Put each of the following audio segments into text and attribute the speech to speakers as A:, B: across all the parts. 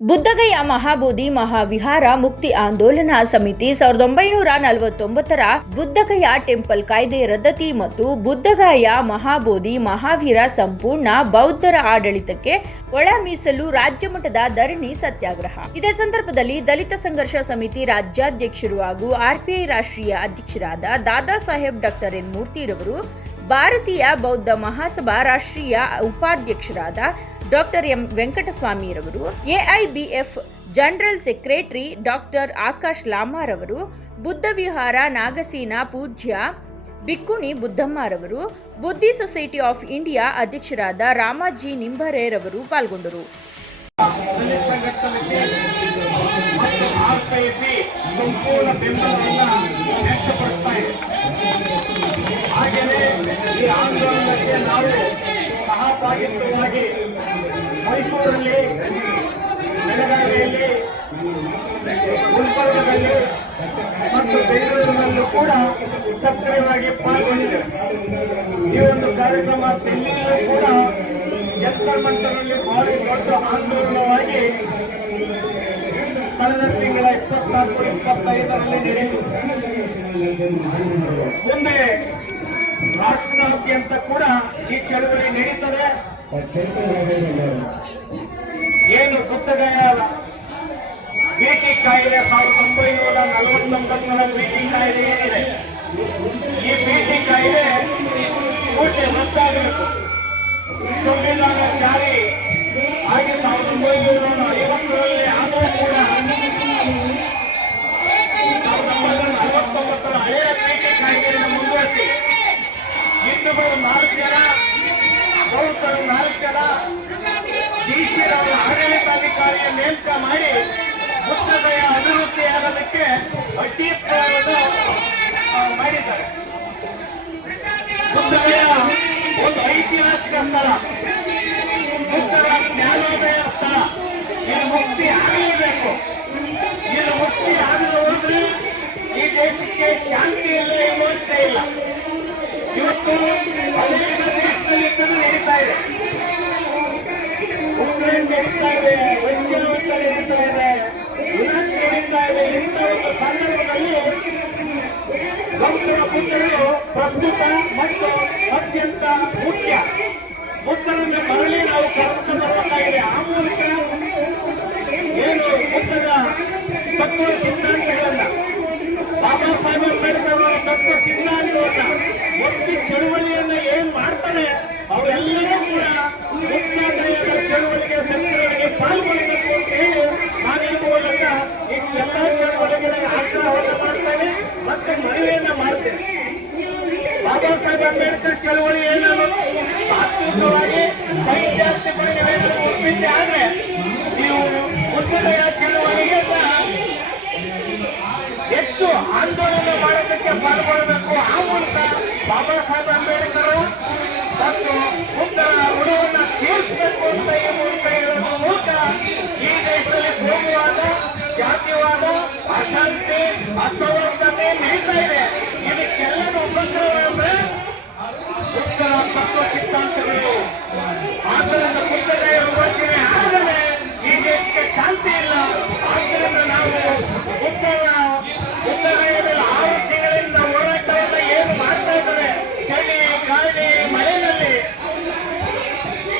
A: ಬುದ್ಧಗಯ ಮಹಾಬೋಧಿ ಮಹಾವಿಹಾರ ಮುಕ್ತಿ ಆಂದೋಲನ ಸಮಿತಿ ಸಾವಿರದ ಒಂಬೈನೂರ ನಲವತ್ತೊಂಬತ್ತರ ಬುದ್ಧಗಯ ಟೆಂಪಲ್ ಕಾಯ್ದೆ ರದ್ದತಿ ಮತ್ತು ಬುದ್ಧಗಯ ಮಹಾಬೋಧಿ ಮಹಾವೀರ ಸಂಪೂರ್ಣ ಬೌದ್ಧರ ಆಡಳಿತಕ್ಕೆ ಒಳ ಮೀಸಲು ರಾಜ್ಯ ಮಟ್ಟದ ಧರಣಿ ಸತ್ಯಾಗ್ರಹ. ಇದೇ ಸಂದರ್ಭದಲ್ಲಿ ದಲಿತ ಸಂಘರ್ಷ ಸಮಿತಿ ರಾಜ್ಯಾಧ್ಯಕ್ಷರು ಹಾಗೂ ಆರ್ಪಿಐ ರಾಷ್ಟ್ರೀಯ ಅಧ್ಯಕ್ಷರಾದ ದಾದಾ ಸಾಹೇಬ್ ಡಾಕ್ಟರ್ ಎನ್ ಮೂರ್ತಿರವರು ಭಾರತೀಯ ಬೌದ್ಧ ಮಹಾಸಭಾ ರಾಷ್ಟ್ರೀಯ ಉಪಾಧ್ಯಕ್ಷರಾದ doctor M ವೆಂಕಟಸ್ವಾಮಿರವರು AIBF general secretary doctor Akash ಲಾಮಾರವರು, Buddha Vihara Nagasena ಪೂಜ್ಯ ಬಿಕ್ಕುಣಿ ಬುದ್ಧಮ್ಮರವರು, ಬುದ್ಧಿ ಸೊಸೈಟಿ ಆಫ್ ಇಂಡಿಯಾ ಅಧ್ಯಕ್ಷರಾದ ರಾಮಾಜಿ ನಿಂಬರೇರವರು ಪಾಲ್ಗೊಂಡರು.
B: ಆಂದೋಲನಕ್ಕೆ ನಾವು ಸಹಭಾಗಿತ್ವವಾಗಿ ಮೈಸೂರಲ್ಲಿ ಬೆಳಗಾವಿಯಲ್ಲಿ ಗುಲ್ಬರ್ಗದಲ್ಲಿ ಮತ್ತು ಬೆಂಗಳೂರಿನಲ್ಲೂ ಕೂಡ ಸಕ್ರಿಯವಾಗಿ ಪಾಲ್ಗೊಂಡಿದೆ. ಈ ಒಂದು ಕಾರ್ಯಕ್ರಮ ದಿಲ್ಲಿಯಲ್ಲೂ ಕೂಡ ಜಂತರ್ ಮಂತರಲ್ಲಿ ಭಾರಿ ದೊಡ್ಡ ಆಂದೋಲನವಾಗಿ ಕಳೆದ ತಿಂಗಳ ಇಪ್ಪತ್ನಾಲ್ಕು ಇಪ್ಪತ್ತೈದರಲ್ಲಿ ನಡೆಯಿತು. ಮುಂದೆ ರಾಷ್ಟ್ರದಾದ್ಯಂತ ಕೂಡ ಈ ಚಳುವಳಿ ನಡೀತದೆ. ಏನು ಬುದ್ಧಗಯ ಬಿಟಿ ಕಾಯ್ದೆ ಸಾವಿರದ ಒಂಬೈನೂರ ನಲವತ್ತೊಂಬತ್ತರ ಬಿಟಿ ಕಾಯ್ದೆ ಏನಿದೆ? ಈ ಬಿಟಿ ಕಾಯ್ದೆ ಕೂಡಲೇ ರದ್ದಾಗಬೇಕು. ಸಂವಿಧಾನ ಜಾರಿ ಹಾಗೆ ಸಾವಿರದ ಒಂಬೈನೂರ ಹಿಂದೂಗಳು ನಾಲ್ಕು ಜನ ಬೌದ್ಧರು ನಾಲ್ಕು ಜನ. ಡಿಸಿರವರ ಆಡಳಿತಾಧಿಕಾರಿಯ ನೇಮಕ ಮಾಡಿ ಬುದ್ಧಗಯ ಅಭಿವೃದ್ಧಿ ಆಗೋದಕ್ಕೆ ಅಡ್ಡಿ ಮಾಡಿದ್ದಾರೆ. ಬುದ್ಧಗಯ ಒಂದು ಐತಿಹಾಸಿಕ ಸ್ಥಳ. ಬುದ್ಧರ ಜ್ಞಾನೋದಯ ಸ್ಥಳ. ಇದು ಮುಕ್ತಿ ಆಗಲೇಬೇಕು. ಇದು ಮುಕ್ತಿ ಆಗದೆ ಹೋದ್ರೆ ಈ ದೇಶಕ್ಕೆ ಶಾಂತಿ ಇಲ್ಲ ಇಲ್ಲ ಇವತ್ತು ಅನೇಕ ದೇಶದಲ್ಲಿ ನಡೀತಾ ಇದೆ. ನಡೀತಾ ಇದೆ, ರಷ್ಯಾ ನಡೀತಾ ಇದೆ ಇದೆ. ಇಂಥ ಒಂದು ಸಂದರ್ಭದಲ್ಲಿ ಗೌತಮ ಬುದ್ಧರು ಪ್ರಸ್ತುತ ಮತ್ತು ಅತ್ಯಂತ ಮುಖ್ಯ. ಬುದ್ಧರನ್ನು ಮರಳಿ ನಾವು ಕರ್ಕೊಂಡು ಬರಬೇಕಾಗಿದೆ ಆ ಮೂಲಕ ಏನು ಬುದ್ಧದ ತತ್ವ ಸಿದ್ಧಾಂತಗಳನ್ನ ಬಾಬಾ ಸಾಹೇಬ್ ಅಂಬೇಡ್ಕರ್ ಅವರ ತತ್ವ ಸಿದ್ಧಾಂತವನ್ನ ಒತ್ತಿ ಚಳುವಳಿಯನ್ನ ಏನ್ ಮಾಡ್ತಾರೆ ಅವರೆಲ್ಲರೂ ಕೂಡ ಬುದ್ಧದಯದ ಚಳುವಳಿಗೆ ಸಕ್ರಿಯವಾಗಿ ಪಾಲ್ಗೊಳ್ಳಬೇಕು ಅಂತ ಹೇಳಿ ನಾನು ಈ ಮೂಲಕ ಈ ಎಲ್ಲಾ ಚಳುವಳಿಗಳ ಆಗ್ರಹವನ್ನು ಮಾಡ್ತೇನೆ ಮತ್ತು ಮನವಿಯನ್ನ ಮಾಡ್ತೇನೆ ಬಾಬಾ ಸಾಹೇಬ್ ಅಂಬೇಡ್ಕರ್ ಚಳವಳಿ ಏನಾದ್ರು ತಾತ್ವಿಕವಾಗಿ ನೀವೇನಾದ್ರು ಒಪ್ಪಿದ್ದೆ ಆದ್ರೆ ನೀವು ಬುದ್ಧದಯ ಚಳವಳಿಗೆ ಹೆಚ್ಚು ಆಂದೋಲನ ಮಾಡೋದಕ್ಕೆ ಪಾಲ್ಗೊಳ್ಳಬೇಕು. ಆ ಮೂಲಕ ಬಾಬಾ ಸಾಹೇಬ್ ಅಂಬೇಡ್ಕರ್ ಮತ್ತು ಉತ್ತರ ಋಣವನ್ನು ತೀರಿಸಬೇಕು ಅಂತ ತತ್ವ ಸಿದ್ಧಾಂತಗಳು ಆದ್ದರಿಂದ ಪುಸ್ತಕ ವಿಮೋಚನೆ ಆದರೆ ಈ ದೇಶಕ್ಕೆ ಶಾಂತಿ ಇಲ್ಲ. ಆದ್ದರಿಂದ ನಾವು ಬುದ್ಧರ ಮೇಲೆ ಆರು ತಿಂಗಳಿಂದ ಹೋರಾಟವನ್ನ ಏನು ಮಾಡ್ತಾ ಇದ್ದಾರೆ? ಚಳಿ, ಗಾಳಿ, ಮಳೆಯಲ್ಲಿ.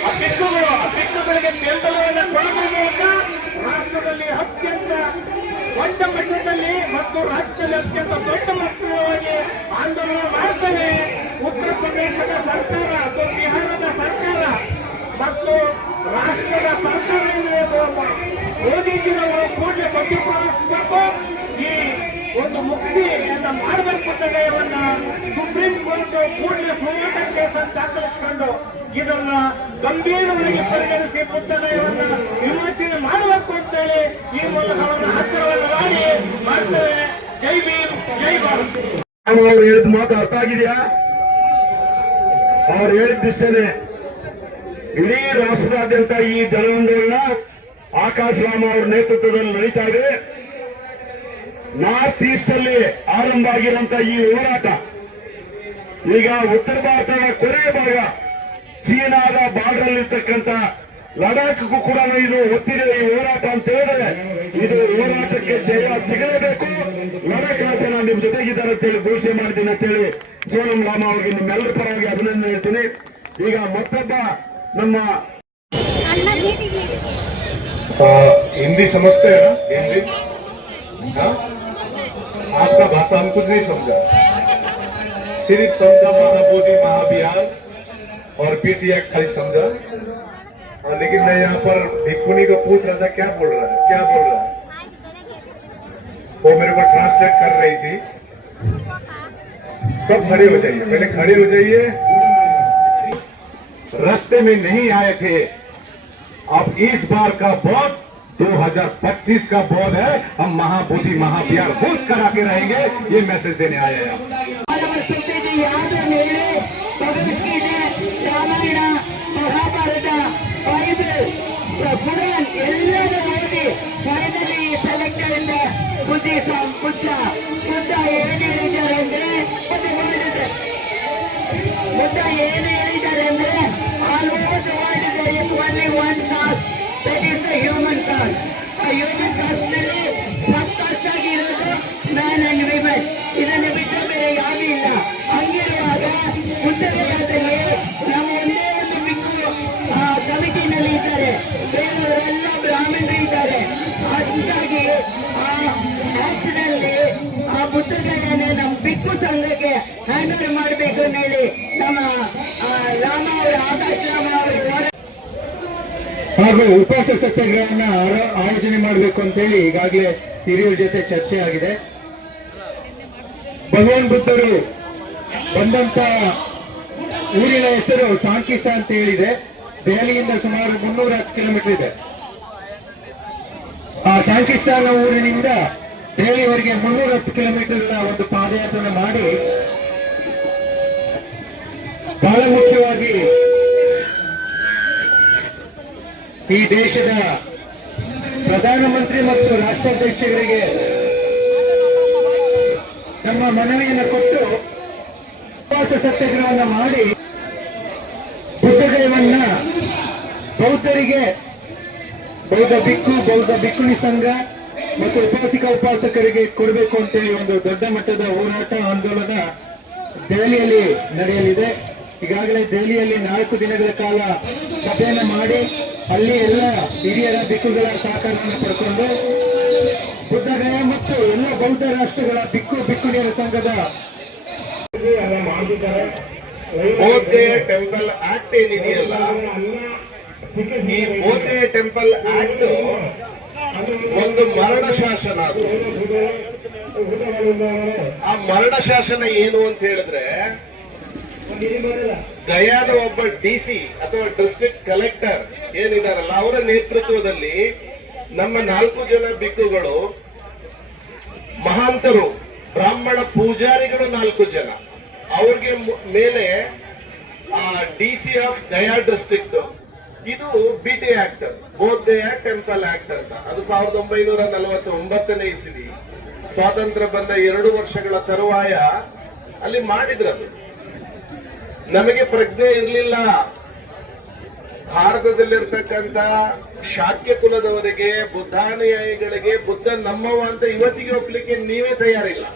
B: ಆ ಬಿಕ್ಕುಗಳು ಆ ಬಿಕ್ಕುಗಳಿಗೆ ಬೆಂಬಲವನ್ನು ಕೊಡುವ ಮೂಲಕ ರಾಷ್ಟ್ರದಲ್ಲಿ ಅತ್ಯಂತ ದೊಡ್ಡ ಮಟ್ಟದಲ್ಲಿ ಮತ್ತು ರಾಜ್ಯದಲ್ಲಿ ಅತ್ಯಂತ ದೊಡ್ಡ ಮಟ್ಟವಾಗಿ ಆಂದೋಲನ ಮಾಡ್ತೇವೆ ಉತ್ತರ ಸುಪ್ರೀಂ ಪೂರ್ಣ ದಾಖಲಿಸಿಕೊಂಡು ಇದನ್ನ ಗಂಭೀರವಾಗಿ ಪರಿಗಣಿಸಿ ಬುದ್ಧದಯವನ್ನ ವಿಮೋಚನೆ ಮಾಡಬೇಕು ಅಂತೇಳಿ ಈ ಮೂಲಕ ಹತ್ತಿರವನ್ನು ಮಾಡಿ ಮಾಡ್ತೇವೆ. ಜೈ ಭೀಮ್, ಜೈ ಭಾರತ್.
C: ಹೇಳಿದ ಮಾತು ಅರ್ಥ ಆಗಿದೆಯಾ? ಅವ್ರು ಹೇಳಿದ್ದಿಷ್ಟೇನೆ ಇಡೀ ರಾಷ್ಟ್ರದಾದ್ಯಂತ ಈ ಜನಾಂದೋಲನ ಆಕಾಶ್ ರಾಮ ಅವರ ನೇತೃತ್ವದಲ್ಲಿ ನಡೀತಾ ಇದೆ. ನಾರ್ತ್ ಈಸ್ಟ್ ಅಲ್ಲಿ ಆರಂಭ ಆಗಿರುವಂತಹ ಈ ಹೋರಾಟ ಈಗ ಉತ್ತರ ಭಾರತದ ಕೊನೆಯ ಭಾಗ ಚೀನಾದ ಬಾರ್ಡರ್ ಇರ್ತಕ್ಕಂಥ ಲಡಾಖ್ಗೂ ಕೂಡ ಇದು ಒತ್ತಿದೆ ಈ ಹೋರಾಟ ಅಂತ ಹೇಳಿದ್ರೆ ಇದು ಹೋರಾಟಕ್ಕೆ ಜಯ ಸಿಗಲೇಬೇಕು ಲಡಾಖ್ ರಾಜ್ಯ ನಾನು ನಿಮ್ ಜೊತೆಗಿದ್ದಾರೆ ಅಂತೇಳಿ ಘೋಷಣೆ ಮಾಡಿದ್ದೀನಿ ಅಂತೇಳಿ ಸೋನಂ ರಾಮ ಅವರಿಗೆ ನಿಮ್ಮೆಲ್ಲರ ಪರವಾಗಿ ಅಭಿನಂದನೆ ಹೇಳ್ತೀನಿ ಈಗ ಮತ್ತೊಬ್ಬ ನಮ್ಮ
D: ಅನ್ನ ಭೇಟಿಗೆ
E: आ, हिंदी समझते हैं ना हिंदी हाँ? आपका भाषा हम कुछ नहीं समझा सिर्फ़ समझा महाबोधि महाविहार और पीटी खाली समझा। हाँ, लेकिन मैं यहाँ पर भिखुनी को पूछ रहा था क्या बोल रहा है? क्या बोल रहा है? वो मेरे को ट्रांसलेट कर रही थी। सब खड़े हो जाइए। पहले खड़े हो जाइए। रास्ते में नहीं आए थे। अब इस बार का बोध 2025 का बोध है। हम महाबोधि महाविहार बोध करा के रहेंगे। ये मैसेज देने आए हैं
F: ಸೊಸೈಟಿ ಯಾವುದನ್ನು ಹೇಳಿ ಭಗವದ್ಗೀತೆ ರಾಮಾಯಣ ಮಹಾಭಾರತ ಬೈಬಲ್ ಕುರಾನ್ ಎಲ್ಲರೂ ಓದಿ ಫೈನಲಿ ಸೆಲೆಕ್ಟೆಡ್ ಬುದ್ಧಿಸಂ ಬುದ್ಧ ಹೇಳಿ ನಮ್ಮ ಲಾಮ ಅವರು, ಆಕಾಶ್ ಲಾಮ ಅವರು
G: ಹಾಗೂ ಉಪವಾಸ ಸತ್ಯಾಗ್ರಹವನ್ನ ಆಯೋಜನೆ ಮಾಡಬೇಕು ಅಂತೇಳಿ ಈಗಾಗಲೇ ಹಿರಿಯರ ಜೊತೆ ಚರ್ಚೆ ಆಗಿದೆ. ಭಗವಾನ್ ಬುದ್ಧರು ಬಂದಂತ ಊರಿನ ಹೆಸರು ಸಾಂಕಿಸ ಅಂತ ಹೇಳಿದೆ. ದೆಹಲಿಯಿಂದ ಸುಮಾರು ಮುನ್ನೂರ ಹತ್ತು ಕಿಲೋಮೀಟರ್ ಇದೆ. ಆ ಸಾಂಕಿಸ್ತಾನ ಊರಿನಿಂದ ದೆಹಲಿವರೆಗೆ ಮುನ್ನೂರ ಹತ್ತು ಕಿಲೋಮೀಟರ್ ಒಂದು ಪಾದಯಾತ್ರೆ ಮಾಡಿ ಬಹಳ ಮುಖ್ಯವಾಗಿ ಈ ದೇಶದ ಪ್ರಧಾನಮಂತ್ರಿ ಮತ್ತು ರಾಷ್ಟ್ರಾಧ್ಯಕ್ಷರಿಗೆ ನಮ್ಮ ಮನವಿಯನ್ನು ಕೊಟ್ಟು ಉಪವಾಸ ಸತ್ಯಾಗ್ರಹವನ್ನು ಮಾಡಿ ಬುದ್ಧದೇವನ್ನ ಬೌದ್ಧರಿಗೆ ಬೌದ್ಧ ಬಿಕ್ಕು, ಬೌದ್ಧ ಬಿಕ್ಕುಣಿ ಸಂಘ ಮತ್ತು ಉಪಾಸಿಕ ಉಪಾಸಕರಿಗೆ ಕೊಡಬೇಕು ಅಂತೇಳಿ ಒಂದು ದೊಡ್ಡ ಮಟ್ಟದ ಹೋರಾಟ ಆಂದೋಲನ ದೆಹಲಿಯಲ್ಲಿ ನಡೆಯಲಿದೆ. ಈಗಾಗಲೇ ದೆಹಲಿಯಲ್ಲಿ ನಾಲ್ಕು ದಿನಗಳ ಕಾಲ ಸಭೆಯನ್ನು ಮಾಡಿ ಅಲ್ಲಿ ಎಲ್ಲ ಹಿರಿಯರ ಬಿಕ್ಕುಗಳ ಸಹಕಾರವನ್ನು ಪಡ್ಕೊಂಡು ಬುದ್ಧಗಯ ಮತ್ತು ಎಲ್ಲ ಬೌದ್ಧ ರಾಷ್ಟ್ರಗಳ ಬಿಕ್ಕು ಬಿಕ್ಕುಣಿಯರ ಸಂಘದ
E: ಬೋಧೆ ಟೆಂಪಲ್ ಆಕ್ಟ್ ಏನಿದೆಯಲ್ಲ, ಈ ಬೋಧೆ ಟೆಂಪಲ್ ಆಕ್ಟ್ ಒಂದು ಮರಣ ಶಾಸನ ಅದು. ಆ ಮರಣ ಶಾಸನ ಏನು ಅಂತ ಹೇಳಿದ್ರೆ ಗಯಾದ ಒಬ್ಬ ಡಿ ಸಿ ಅಥವಾ ಡಿಸ್ಟ್ರಿಕ್ಟ್ ಕಲೆಕ್ಟರ್ ಏನಿದಾರಲ್ಲ, ಅವರ ನೇತೃತ್ವದಲ್ಲಿ ನಮ್ಮ ನಾಲ್ಕು ಜನ ಬಿಕ್ಕುಗಳು, ಮಹಾಂತರು, ಬ್ರಾಹ್ಮಣ ಪೂಜಾರಿಗಳು ನಾಲ್ಕು ಜನ. ಅವ್ರಿಗೆ ಮೇಲೆ D C of Gaya district. ಇದು B T act Gaya temple act ಅಂತ. ಅದು ಸಾವಿರದ ಒಂಬೈನೂರ ನಲವತ್ತ ಒಂಬತ್ತನೇ ಇಸವಿ. ಸ್ವಾತಂತ್ರ್ಯ ಬಂದ ಎರಡು ವರ್ಷಗಳ ತರುವಾಯ ಅಲ್ಲಿ ಮಾಡಿದ್ರದು. ನಮಗೆ ಪ್ರಜ್ಞೆ ಇರಲಿಲ್ಲ. ಭಾರತದಲ್ಲಿರ್ತಕ್ಕಂಥ ಶಾಕ್ಯ ಕುಲದವರಿಗೆ ಬುದ್ಧಾನುಯಾಯಿಗಳಿಗೆ ಬುದ್ಧ ನಮ್ಮವ ಅಂತ ಇವತ್ತಿಗೆ ಒಪ್ಪಲಿಕ್ಕೆ ನೀವೇ ತಯಾರಿಲ್ಲ.